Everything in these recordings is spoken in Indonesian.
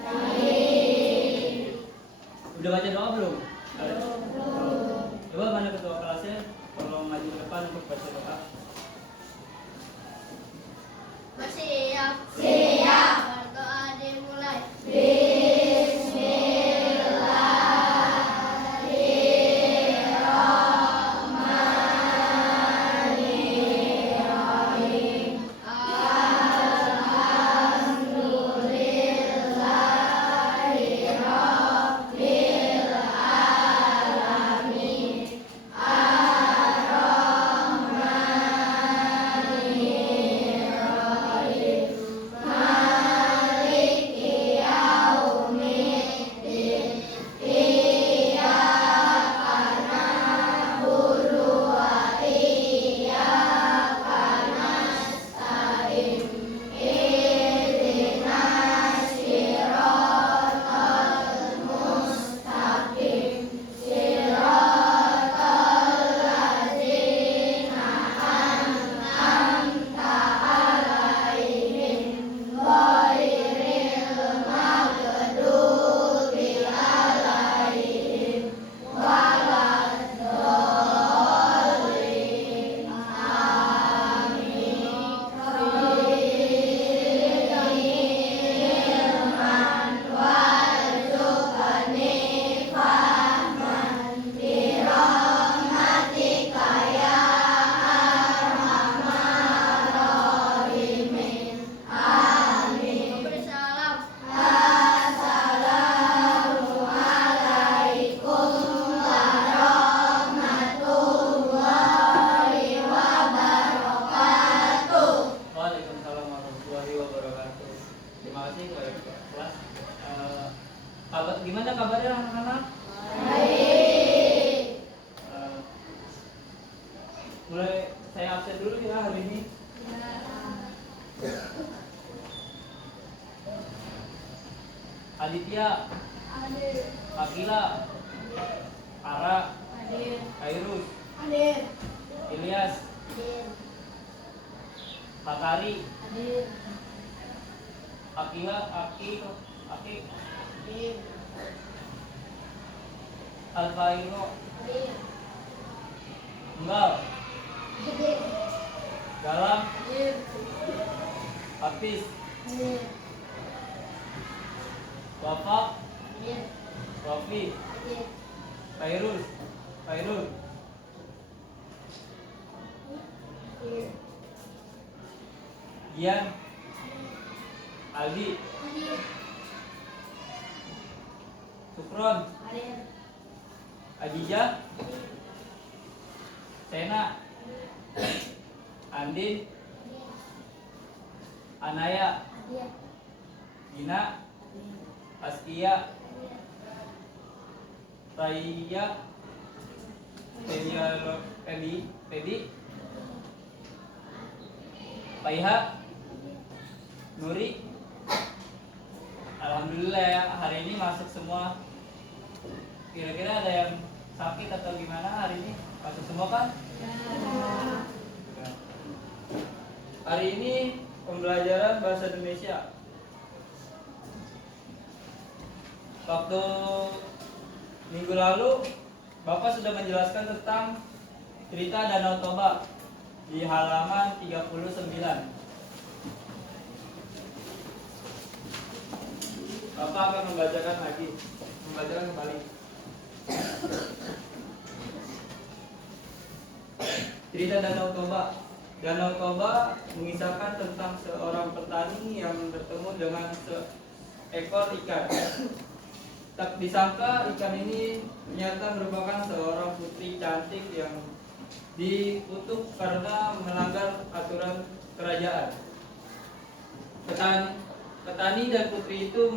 Baik. Udah baca doa belum? Coba mana ketua kelasnya? Tolong maju ke depan untuk baca doa. Bersiap. Siap. Berdoa dimulai. Waalaikumsalam warahmatullahi wabarakatuh. Terima kasih kepada ketua kelas. Gimana kabarnya anak-anak? Baik. Mulai saya absen dulu ya hari ini. Aditya, Hadir. Akila, Ara, Hadir. Kairus, Hadir. Ilyas, Hadir. Hakari, Hadir. Akila, Aki, Hadir. Alfairo, Hadir. Enggal, Hadir. Galang, Hadir. Hafiz, Hadir. Wafak, Hadir. Wafi, Hadir. Kairus, Kairul, Hadir. Gian, Aldi, Hadir. Sukron, Hadir. Ajijah, Sena, Andin, Anaya, Hadir. Gina, Askia, Raya, Pedi, Paiha, Nuri. Alhamdulillah ya, hari ini masuk semua. Kira-kira ada yang sakit atau gimana hari ini? Masuk semua kan? Hari ini pembelajaran bahasa Indonesia. Waktu minggu lalu Bapak sudah menjelaskan tentang cerita Danau Toba di halaman 39. Bapak akan membacakan kembali. Cerita Danau Toba. Danau Toba mengisahkan tentang seorang petani yang bertemu dengan seekor ikan. Tak disangka ikan ini ternyata merupakan seorang putri cantik yang dikutuk karena melanggar aturan kerajaan. Petani dan putri itu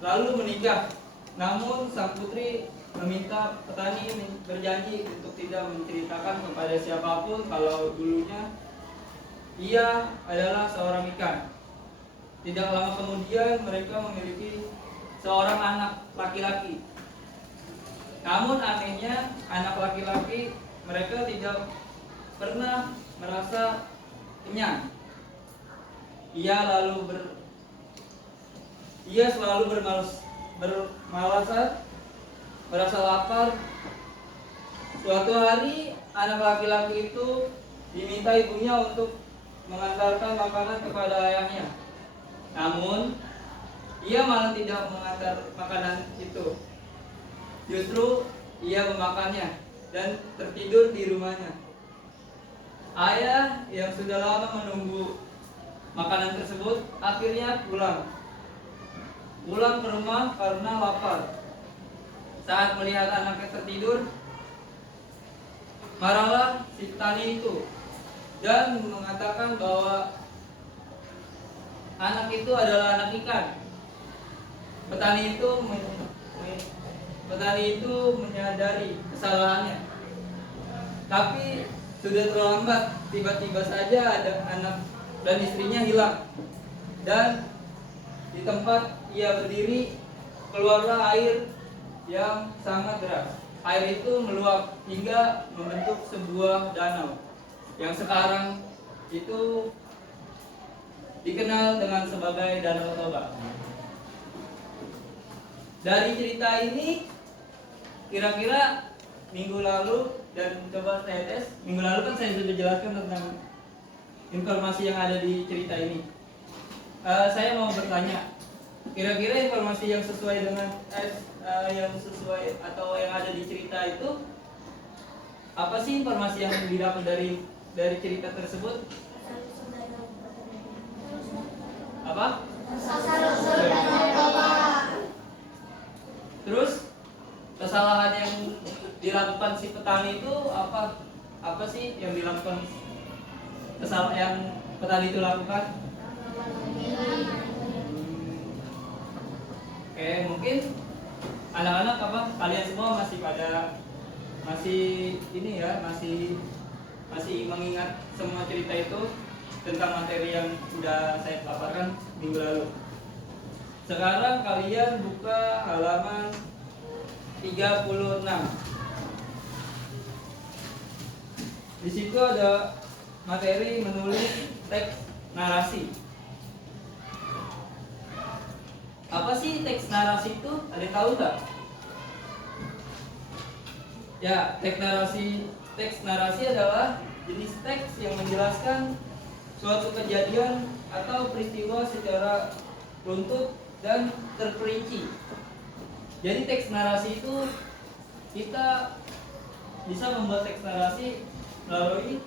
lalu menikah. Namun sang putri meminta petani berjanji untuk tidak menceritakan kepada siapapun kalau dulunya ia adalah seorang ikan. Tidak lama kemudian mereka memiliki seorang anak laki-laki. Namun anehnya anak laki-laki mereka tidak pernah merasa kenyang. Ia lalu ia selalu bermalasan, merasa lapar. Suatu hari anak laki-laki itu diminta ibunya untuk mengantarkan makanan kepada ayahnya. Namun ia malah tidak mengantar makanan itu. Justru ia memakannya dan tertidur di rumahnya. Ayah yang sudah lama menunggu makanan tersebut akhirnya pulang ke rumah karena lapar. Saat melihat anaknya tertidur, marahlah si petani itu dan mengatakan bahwa anak itu adalah anak ikan. Petani itu menyadari kesalahannya, tapi sudah terlambat. Tiba-tiba saja ada anak dan istrinya hilang, dan di tempat ia berdiri keluarlah air yang sangat deras. Air itu meluap hingga membentuk sebuah danau yang sekarang itu dikenal dengan sebagai Danau Toba. Dari cerita ini, kira-kira minggu lalu, dan coba saya tes, minggu lalu kan saya sudah jelaskan tentang informasi yang ada di cerita ini. Saya mau bertanya, kira-kira informasi yang sesuai dengan yang sesuai atau yang ada di cerita itu apa sih informasi yang didapat dari cerita tersebut? Apa? Terus kesalahan yang dilakukan si petani itu apa? Apa sih yang dilakukan kesalahan yang petani itu lakukan? Oke, mungkin anak-anak apa? Kalian semua masih mengingat semua cerita itu tentang materi yang sudah saya paparkan minggu lalu. Sekarang kalian buka halaman 36. Di situ ada materi menulis teks narasi. Apa sih teks narasi itu? Ada yang tahu nggak? Ya, teks narasi adalah jenis teks yang menjelaskan suatu kejadian atau peristiwa secara runtut dan terperinci. Jadi teks narasi itu kita bisa membuat teks narasi melalui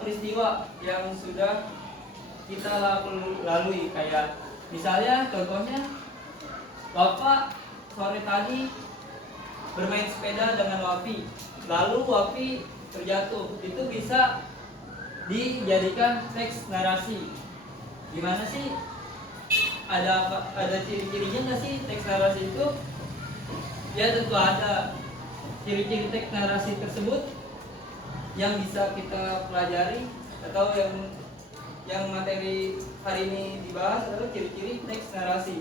peristiwa yang sudah kita lalui. Kayak misalnya contohnya, Bapak sore tadi bermain sepeda dengan Wapi, lalu Wapi terjatuh. Itu bisa dijadikan teks narasi. Gimana sih? Ada ciri-cirinya nggak sih teks narasi itu? Ya tentu ada. Ciri-ciri teks narasi tersebut yang bisa kita pelajari atau yang materi hari ini dibahas adalah ciri-ciri teks narasi.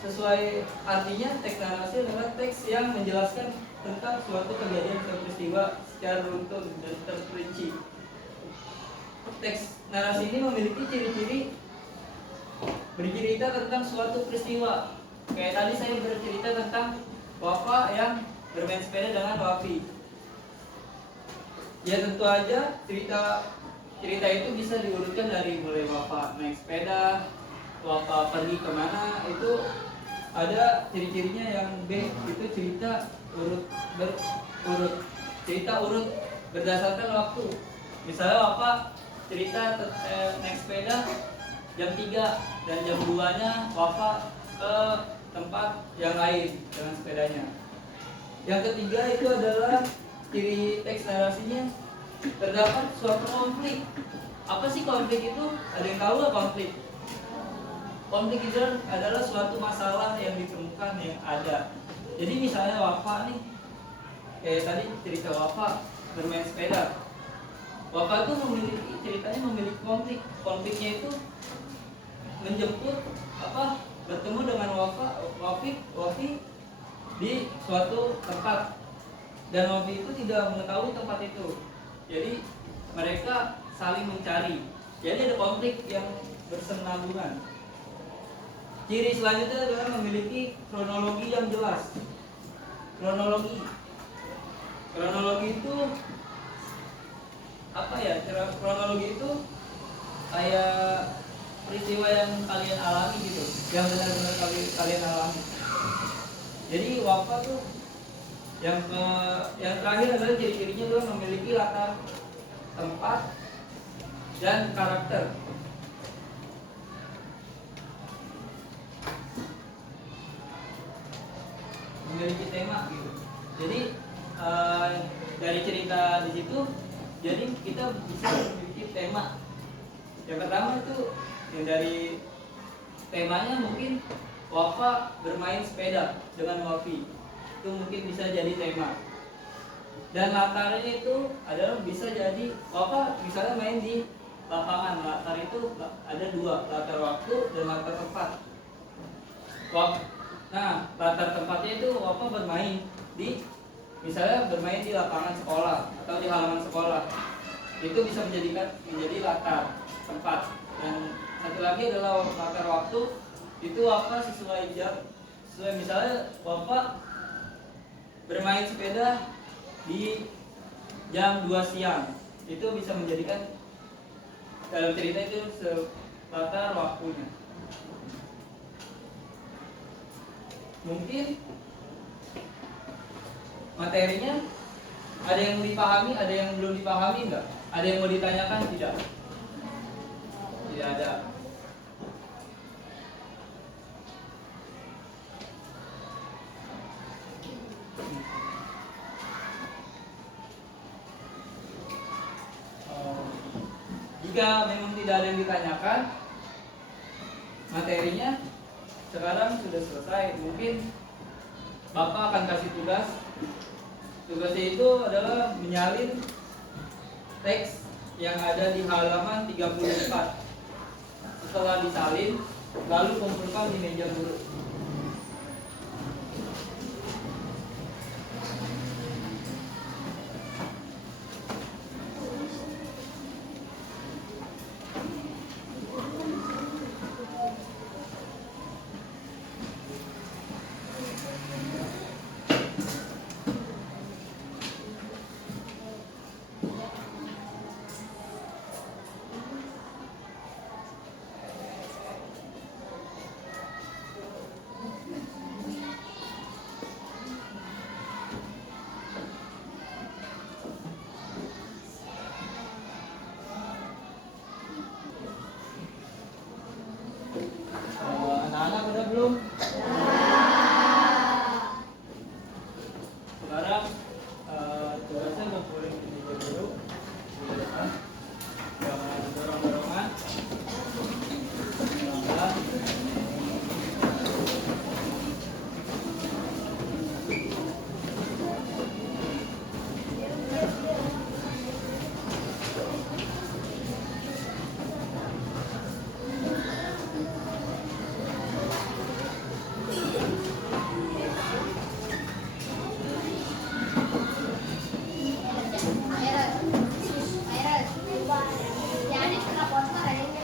Sesuai artinya, teks narasi adalah teks yang menjelaskan tentang suatu kejadian atau peristiwa secara runtut dan terperinci. Teks narasi ini memiliki ciri-ciri bercerita tentang suatu peristiwa. Kayak tadi saya bercerita tentang Bapak yang bermain sepeda dengan Wapi. Ya tentu aja cerita itu bisa diurutkan dari mulai Bapak naik sepeda, Bapak pergi kemana, itu ada ciri-cirinya yang B, itu cerita urut berdasarkan waktu. Misalnya Bapak cerita naik sepeda jam 3 dan jam 2-nya Bapak ke tempat yang lain dengan sepedanya. Yang ketiga itu adalah ciri teks narasinya terdapat suatu konflik. Apa sih konflik itu? Ada yang tahu nggak konflik? Konflik itu adalah suatu masalah yang ditemukan yang ada. Jadi misalnya Bapak nih, kayak tadi cerita Bapak bermain sepeda. Bapak tuh ceritanya memiliki konflik. Konfliknya itu menjemput bertemu dengan Wafi di suatu tempat, dan Wafi itu tidak mengetahui tempat itu. Jadi mereka saling mencari. Jadi ada konflik yang bersenambungan. Ciri selanjutnya adalah memiliki kronologi yang jelas. Kronologi itu apa ya? Kronologi itu kayak peristiwa yang kalian alami gitu, yang benar-benar kalian alami. Jadi wafa tuh yang terakhir adalah ciri-cirinya adalah memiliki latar, tempat, dan karakter. Memiliki tema gitu. Jadi dari cerita di situ, jadi kita bisa memiliki tema. Yang pertama itu yang dari temanya mungkin Wafa bermain sepeda dengan Wafi, itu mungkin bisa jadi tema. Dan latarnya itu adalah bisa jadi Wafa misalnya main di lapangan. Latar itu ada dua, latar waktu dan latar tempat. Nah, latar tempatnya itu Wafa bermain di, misalnya bermain di lapangan sekolah atau di halaman sekolah. Itu bisa menjadi latar tempat. Dan satu lagi adalah latar waktu, itu Wafa sesuai jam. Sesuai misalnya Wafa bermain sepeda di jam 2 siang. Itu bisa menjadikan dalam cerita itu latar waktunya. Mungkin materinya ada yang dipahami, ada yang belum dipahami enggak? Ada yang mau ditanyakan tidak? Tidak ada. Jika memang tidak ada yang ditanyakan, materinya sekarang sudah selesai. Mungkin Bapak akan kasih tugas. Tugasnya itu adalah menyalin teks yang ada di halaman 34. Setelah disalin, lalu kumpulkan di meja guru. Anak-anak udah belum? Sekarang tugasnya ngumpulin di meja dulu. Jangan dorong-dorongan. Pelan-pelan. Jangan kena poster ini.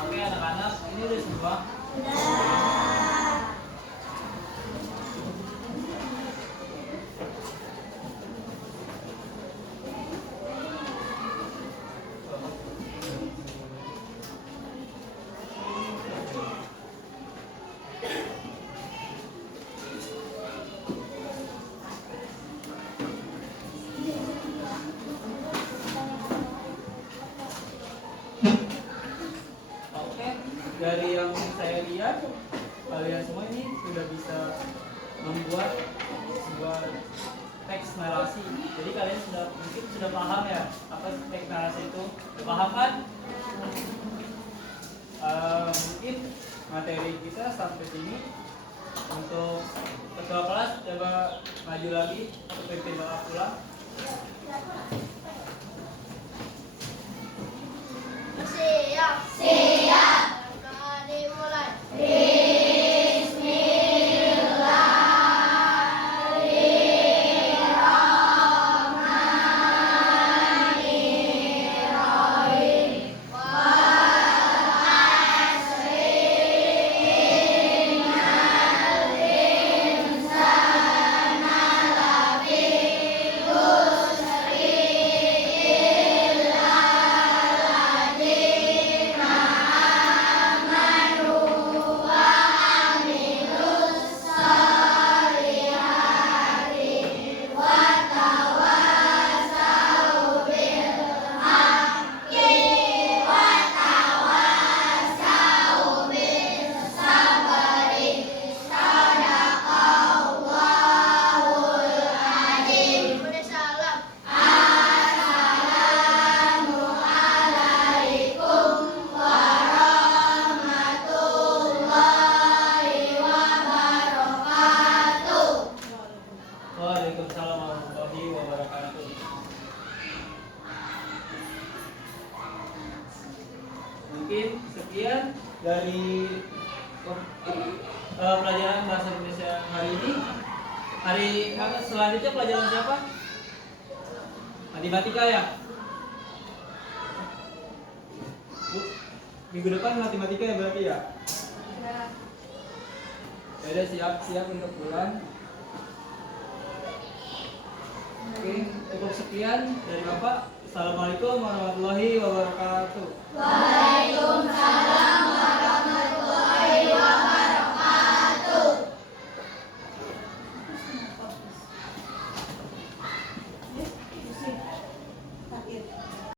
Oke anak-anak, ini udah semua. kalian semua ini sudah bisa membuat sebuah teks narasi. Jadi kalian mungkin sudah paham ya apa teks narasi itu. Sudah paham kan? Mungkin materi kita sampai sini. Untuk ketua kelas coba maju lagi atau pimpin doa pulang. Siap. Siap. Langkah dimulai. Waalaikumsalam warahmatullahi wabarakatuh. Mungkin sekian dari pelajaran bahasa Indonesia hari ini. Hari selanjutnya pelajaran siapa? Matematika ya? Bu, minggu depan matematika ya berarti ya? Ya udah siap-siap untuk pulang. Oke, cukup sekian dari Bapak. Assalamualaikum warahmatullahi wabarakatuh. Waalaikumsalam.